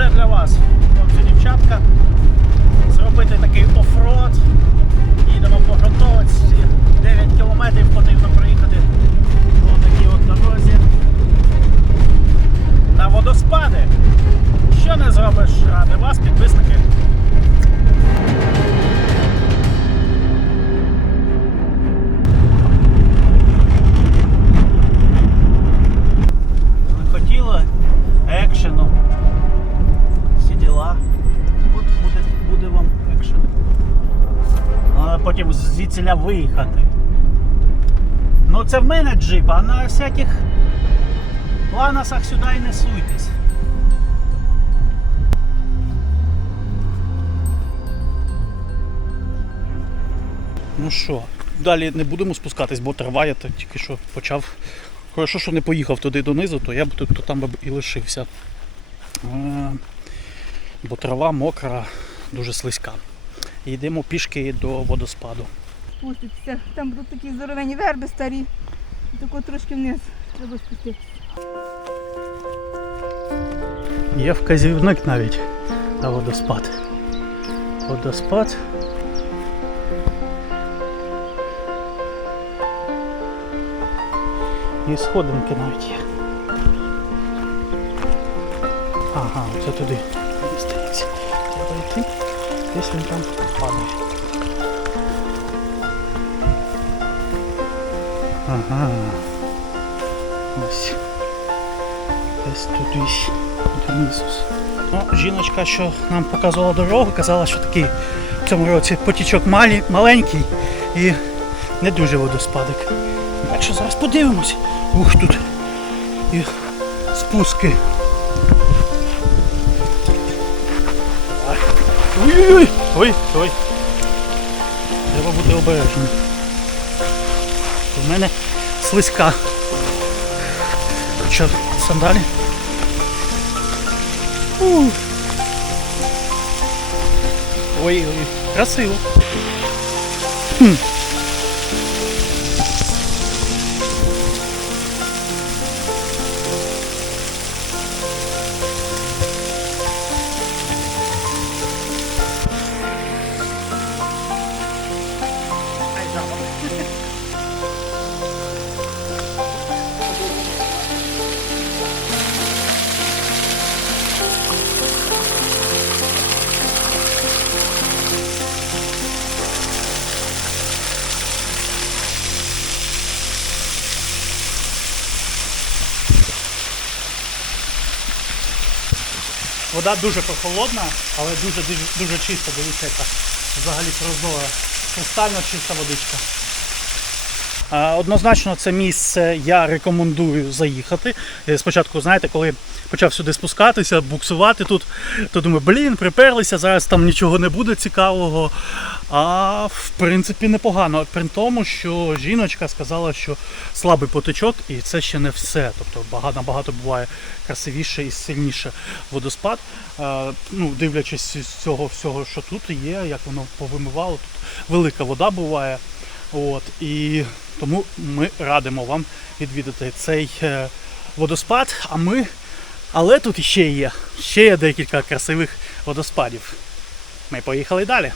лише для вас, хлопці дівчатка, зробити такий оффроад. Їдемо по ґрунтовочці. 9 кілометрів потрібно проїхати потім звідсіля виїхати. Ну це в мене джип, а на всяких ланосах сюди не суйтесь. Ну що, далі не будемо спускатись, бо трава я тільки що почав. Хорошо, що не поїхав туди донизу, то я б тут то там би і лишився. Е, Бо трава мокра, дуже слизька. Йдемо пішки до водоспаду. спуститися. Там будуть такі здоровені верби старі. Тако трошки вниз треба спуститися. Є вказівник навіть на водоспад. Водоспад. І сходинки навіть є. Ага, це туди. Треба йти. Десь він там падає. Ага. Ось. Десь туди донизу. Ну, жіночка, що нам показувала дорогу, казала, що такий в цьому році потічок малі, маленький і не дуже водоспадик. Так що зараз подивимось. Ух тут. І спуски. Ой-ой-ой! Ой, ой. Треба бути обережним. У мене слизька. Що, сандалі? Ух. Ой, ой, красиво. Хм. Вода дуже прохолодна, але дуже дуже, дуже чиста, дивіться, яка взагалі прозора, кристально чиста водичка. Однозначно, це місце я рекомендую заїхати. Е, Спочатку, знаєте, коли почав сюди спускатися, буксувати тут, то думаю, блін, приперлися, зараз там нічого не буде цікавого. А в принципі непогано. При тому, що жіночка сказала, що слабий потечок, і це ще не все. Тобто багато набагато буває красивіше і сильніше водоспад. Ну, дивлячись з цього всього, що тут є, як воно повимивало, тут велика вода буває. От, і тому ми радимо вам відвідати цей е, водоспад. А ми, але тут ще є, ще є декілька красивих водоспадів. Ми поїхали далі.